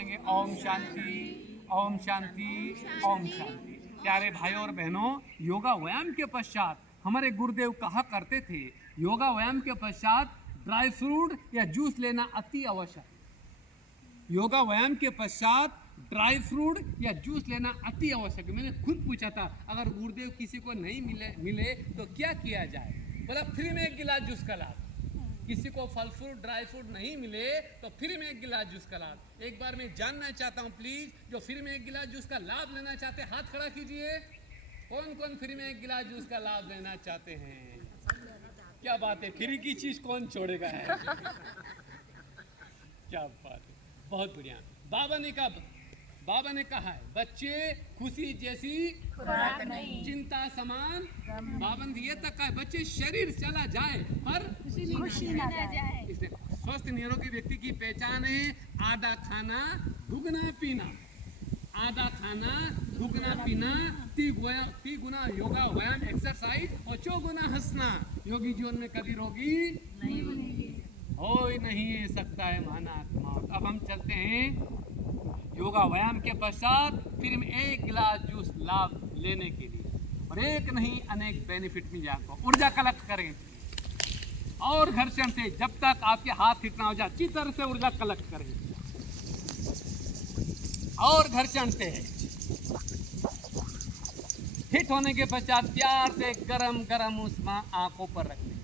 बोलेंगे ओम शांति, ओम शांति, ओम शांति। प्यारे भाइयों और बहनों, योगा व्यायाम के पश्चात हमारे गुरुदेव कहा करते थे, योगा व्यायाम के पश्चात ड्राई फ्रूट या जूस लेना अति आवश्यक है। योगा व्यायाम के पश्चात ड्राई फ्रूट या जूस लेना अति आवश्यक है। मैंने खुद पूछा था, अगर गुरुदेव किसी को नहीं मिले तो क्या किया जाए? बोला फ्री में एक गिलास जूस का लाभ। किसी को फल फ्रूट ड्राई फ्रूट नहीं मिले तो फ्री में एक गिलास जूस का लाभ। एक बार मैं जानना चाहता हूँ, प्लीज जो फ्री में एक गिलास जूस का लाभ लेना चाहते हैं हाथ खड़ा कीजिए। कौन कौन फ्री में एक गिलास जूस का लाभ लेना चाहते हैं? क्या बात है, फ्री की चीज कौन छोड़ेगा है? क्या बात है, बहुत बढ़िया। बाबा ने कहा है, बच्चे खुशी जैसी खुराक नहीं, चिंता समान। बाबा ने ये तक कहा है, बच्चे शरीर चला जाए पर खुशी ना जाए। इसलिए स्वस्थ निरोगी व्यक्ति की पहचान है आधा खाना दुगना पीना। आधा खाना दुगना पीना, 3 गुना योगा व्यायाम एक्सरसाइज और 4 गुना हंसना। योगी जीवन में कभी रोगी नहीं बनेगी। हो ही नहीं सकता है महानात्मा। अब हम चलते हैं योगा व्यायाम के पश्चात फिर हम एक गिलास जूस लाभ लेने के लिए, और एक नहीं अनेक बेनिफिट मिल जाए। ऊर्जा कलेक्ट करें और घर्षण से जब तक आपके हाथ हिट ना हो जाए अच्छी तरह से ऊर्जा कलेक्ट करें और घर्षण से हिट होने के पश्चात प्यार से गरम गरम उष्मा आंखों पर रख लें।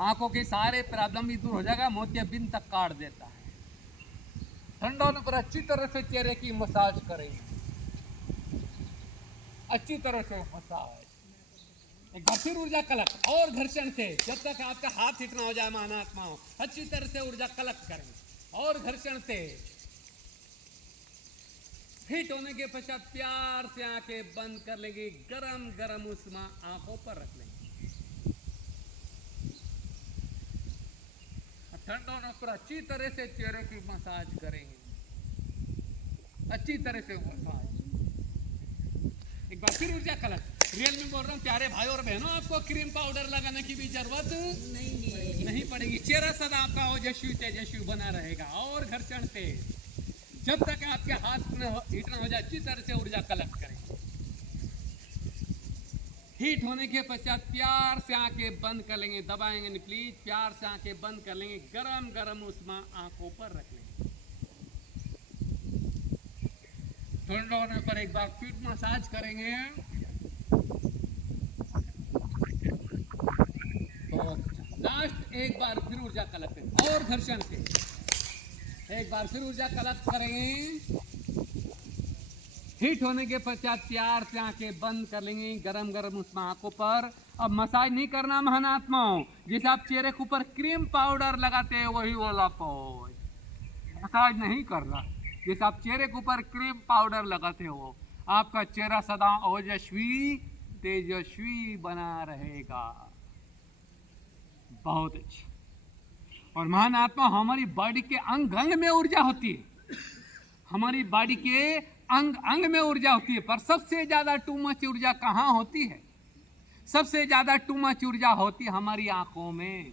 आंखों के सारे प्रॉब्लम भी दूर हो जाएगा, मोतियाबिंद तक काट देता है। ठंडा होने पर अच्छी तरह से चेहरे की मसाज करेंगे, अच्छी तरह से मसाज। एक बार फिर ऊर्जा कलेक्ट और घर्षण से जब तक आपका हाथ हिट ना हो जाए महानात्माओं, अच्छी तरह से ऊर्जा कलेक्ट करें और घर्षण से हिट होने के पश्चात प्यार से आंखें बंद कर लेंगे, गरम गरम उष्मा आंखों पर रख लेंगे। ठंडा होने पर अच्छी तरह से चेहरे की मसाज करेंगे, अच्छी तरह से मसाज। एक बार फिर ऊर्जा कलेक्ट। रियल में बोल रहा हूँ प्यारे भाई और बहनों, आपको क्रीम पाउडर लगाने की भी जरूरत नहीं पड़ेगी। चेहरा सदा आपका ओजस्वी तेजस्वी बना रहेगा और घर्षण से जब तक आपके हाथ में हिट ना हो जाए अच्छी तरह से ऊर्जा कलेक्ट करें। हीट होने के पश्चात प्यार से आंखें बंद कर लेंगे, दबाएंगे नहीं प्लीज, प्यार से आंखें बंद कर लेंगे, गरम गरम उष्मा आंखों पर रख लेंगे। ठंडा होने पर एक बार फिर मसाज करेंगे। तो लास्ट एक बार फिर ऊर्जा कलेक्ट और घर्षण से एक बार फिर ऊर्जा कलेक्ट करेंगे। हिट होने के पश्चात प्यार से आंखें बंद कर लेंगे, गरम गरम उष्मा आंखों पर। अब मसाज नहीं करना महानात्माओं, जैसे आप चेहरे के ऊपर क्रीम पाउडर लगाते हैं वही वाला पोज, मसाज नहीं करना। जैसे आप चेहरे के ऊपर क्रीम पाउडर लगाते हो, आपका चेहरा सदा ओजस्वी तेजस्वी बना रहेगा। बहुत अच्छा। और महानात्मा हमारी बॉडी के अंग अंग में ऊर्जा होती है, हमारी बॉडी के अंग अंग में ऊर्जा होती है, पर सबसे ज्यादा टू मच ऊर्जा कहाँ होती है? सबसे ज्यादा टू मच ऊर्जा होती है हमारी आंखों में।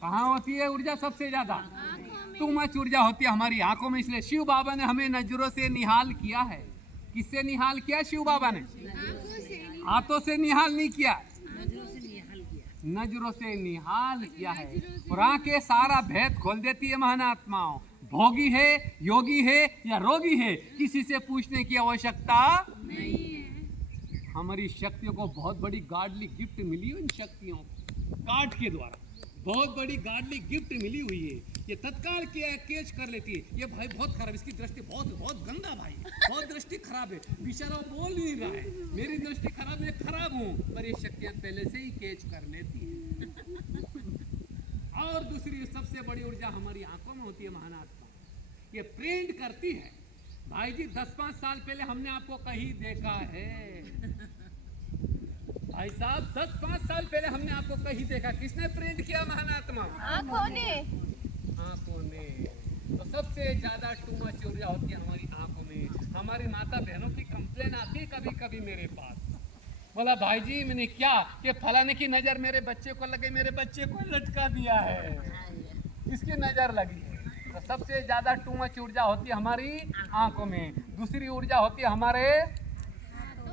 कहाँ होती है ऊर्जा सबसे ज्यादा? टू मच ऊर्जा होती है हमारी आंखों में। इसलिए शिव बाबा ने हमें नजरों से निहाल किया है। किससे निहाल किया शिव बाबा ने? हाथों से निहाल नहीं किया, नजरों से निहाल किया है। और आंखें सारा भेद खोल देती है महानात्माओं। भोगी है, योगी है या रोगी है, किसी से पूछने की आवश्यकता नहीं है। हमारी शक्तियों को बहुत बड़ी गाडली गिफ्ट मिली हुई, इन शक्तियों गाड के द्वारा बहुत बड़ी गाडली गिफ्ट मिली हुई है। ये तत्काल कैच कर लेती है। ये भाई बहुत खराब, इसकी दृष्टि बहुत गंदा भाई, बहुत दृष्टि खराब है, बेचारा बोल नहीं रहा है, मेरी दृष्टि खराब, मैं खराब हूँ, पर ये शक्तियां पहले से ही कैच कर लेती है। और दूसरी सबसे बड़ी ऊर्जा हमारी आंखों में होती है महानात्मा, ये प्रिंट करती है। भाई जी 10-5 साल पहले हमने आपको कहीं देखा है, भाई साहब 10-5 साल पहले हमने आपको कहीं देखा, किसने प्रिंट किया महानात्मा? आंखों ने। तो सबसे ज्यादा टू मच ऊर्जा होती है हमारी आंखों में। हमारी माता बहनों की कंप्लेन आती है कभी कभी मेरे पास, बोला भाई जी मैंने क्या कि फलाने की नजर मेरे बच्चे को लगे, मेरे बच्चे को लटका दिया है। किसकी नजर लगी है? तो सबसे ज्यादा टू मच ऊर्जा होती है हमारी आंखों में, दूसरी ऊर्जा होती है हमारे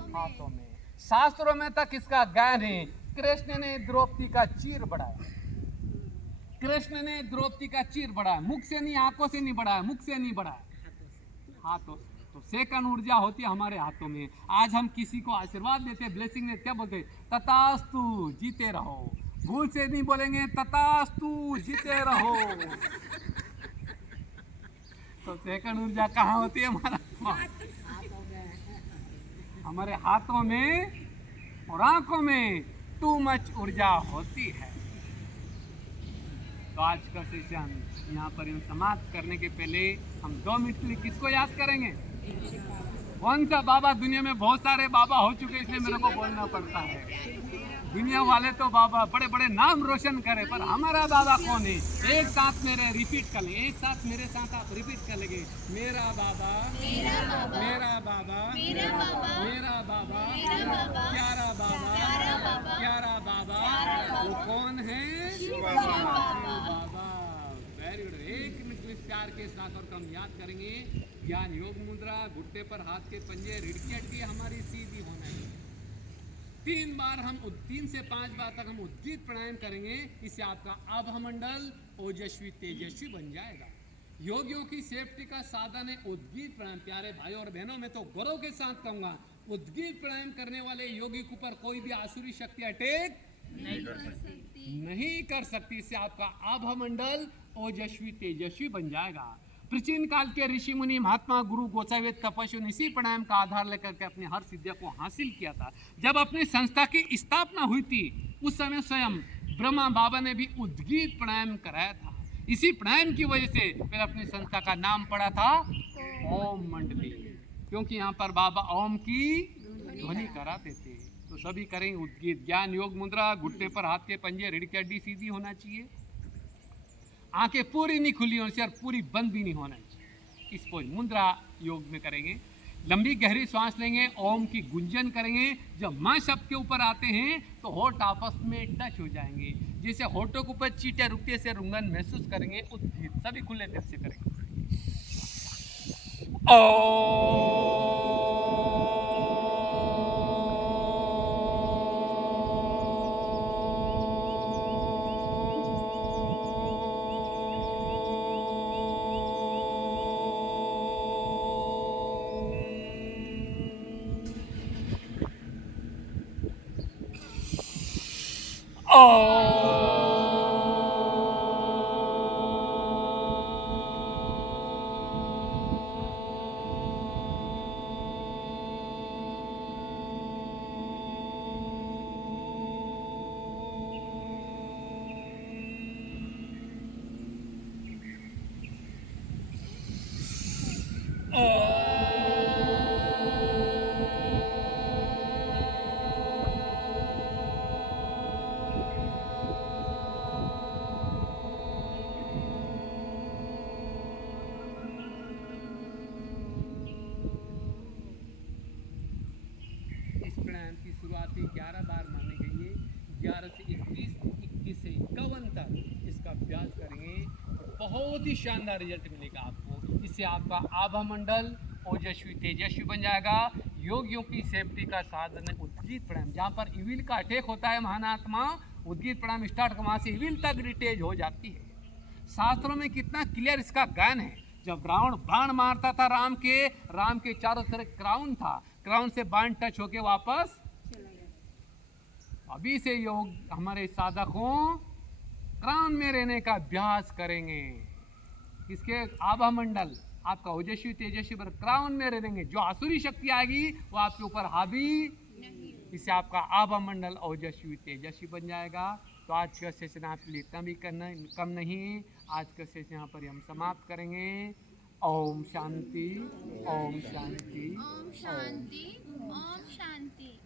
हाथों में। शास्त्रों में तक इसका ज्ञान है। कृष्ण ने द्रौपदी का चीर बढ़ाया, कृष्ण ने द्रौपदी का चीर बढ़ाया, मुख से नहीं, आंखों से नहीं बढ़ाया, मुख से नहीं बढ़ाया, हाथों से। तो सेकंड ऊर्जा होती है हमारे हाथों में। आज हम किसी को आशीर्वाद देते हैं, ब्लेसिंग देते, क्या बोलते हैं? तथास्तु, जीते रहो। भूल से नहीं बोलेंगे तथास्तु, जीते रहो। तो सेकंड ऊर्जा कहाँ होती है? हमारे हाथों में और आंखों में टू मच ऊर्जा होती है। तो आज का सेशन यहाँ पर हम समाप्त करने के पहले हम 2 मिनट के लिए किसको याद करेंगे? कौन सा बाबा? दुनिया में बहुत सारे बाबा हो चुके, इसलिए मेरे को बोलना पड़ता है। दुनिया वाले तो बाबा बड़े बड़े नाम रोशन करे, पर हमारा बाबा कौन है? एक साथ मेरे रिपीट कर लेंगे, एक साथ मेरे साथ आप रिपीट कर लेंगे। मेरा बाबा, मेरा बाबा, मेरा बाबा, मेरा बाबा, मेरा बाबा, मेरा बाबा, प्यारा बाबा, प्यारा बाबा, प्यारा बाबा। वो कौन है? बाबा। Very good. एक मिनट प्यार के साथ और हम याद करेंगे। ज्ञान योग मुद्रा, घुटने पर हाथ के पंजे, रीढ़ की हड्डी हमारी सीधी होना है। 3 से 5 बार तक हम उद्गीत प्राणायाम करेंगे। इससे आपका आभामंडल ओजस्वी तेजस्वी बन जाएगा। योगियों की सेफ्टी का साधन है उद्गीत प्राणायाम। प्यारे भाइयों और बहनों, मैं तो गौरव के साथ कहूंगा, उद्गीत प्राणायाम करने वाले योगी के ऊपर कोई भी आसुरी शक्ति अटैक नहीं कर सकती। इससे आपका आभामंडल ओजस्वी तेजस्वी बन जाएगा। प्राचीन काल के ऋषि मुनि, महात्मा, गुरु, गोसाई, तपस्वी इसी प्राणायाम का आधार लेकर के अपने हर सिद्धियों को हासिल किया था। जब अपनी संस्था की स्थापना हुई थी, उस समय स्वयं ब्रह्मा बाबा ने भी उद्गीत प्राणायाम कराया था। इसी प्राणायाम की वजह से फिर अपनी संस्था का नाम पड़ा था ओम मंडली, क्योंकि यहाँ पर बाबा ओम की ध्वनि कराते थे। तो सभी करेंगे उद्गीत। ज्ञान योग मुद्रा, घुटने पर हाथ के पंजे, रीढ़ की हड्डी सीधी होना चाहिए, आंखें पूरी नहीं खुली होनी चाहिए और पूरी बंद भी नहीं होना चाहिए। इस पोज मुद्रा योग में करेंगे। लंबी गहरी सांस लेंगे, ओम की गुंजन करेंगे। जब माँ शब्द के ऊपर आते हैं तो होठ आपस में टच हो जाएंगे, जैसे होठों के ऊपर चींटे रुकते से रुंगन महसूस करेंगे। उद्गीत सभी खुले दिल से करेंगे। की शुरुआती 11 बार मानी गई है। 11 से 21, 21 से 51 तक इसका अभ्यास करेंगे और बहुत ही शानदार रिजल्ट मिलेगा आपको। इससे आपका आभामंडल ओजस्वी तेजस्वी बन जाएगा। योगियों की सेफ्टी का साधन है उद्गीत प्राणायाम। जहाँ पर इविल का अटैक होता है महानात्मा, उद्गीत प्राणायाम स्टार्ट कर, वहाँ से इविल तक रिटेज हो जाती है। शास्त्रों में कितना क्लियर इसका ज्ञान है। जब रावण बाण मारता था राम के चारों तरफ क्राउन था, क्राउन से बाण टच होके वापस अभी से योग हमारे साधकों क्राउन में रहने का अभ्यास करेंगे। इसके आभामंडल आपका ओजस्वी तेजस्वी पर क्राउन में रहेंगे। जो आसुरी शक्ति आएगी वो आपके ऊपर हावी, इससे आपका आभामंडल ओजस्वी तेजस्वी बन जाएगा। तो आज का सेशन आपके लिए कम नहीं। आज का सेशन यहाँ पर हम समाप्त करेंगे। ओम शांति, ओम शांति, ओम शांति, ओम शांति।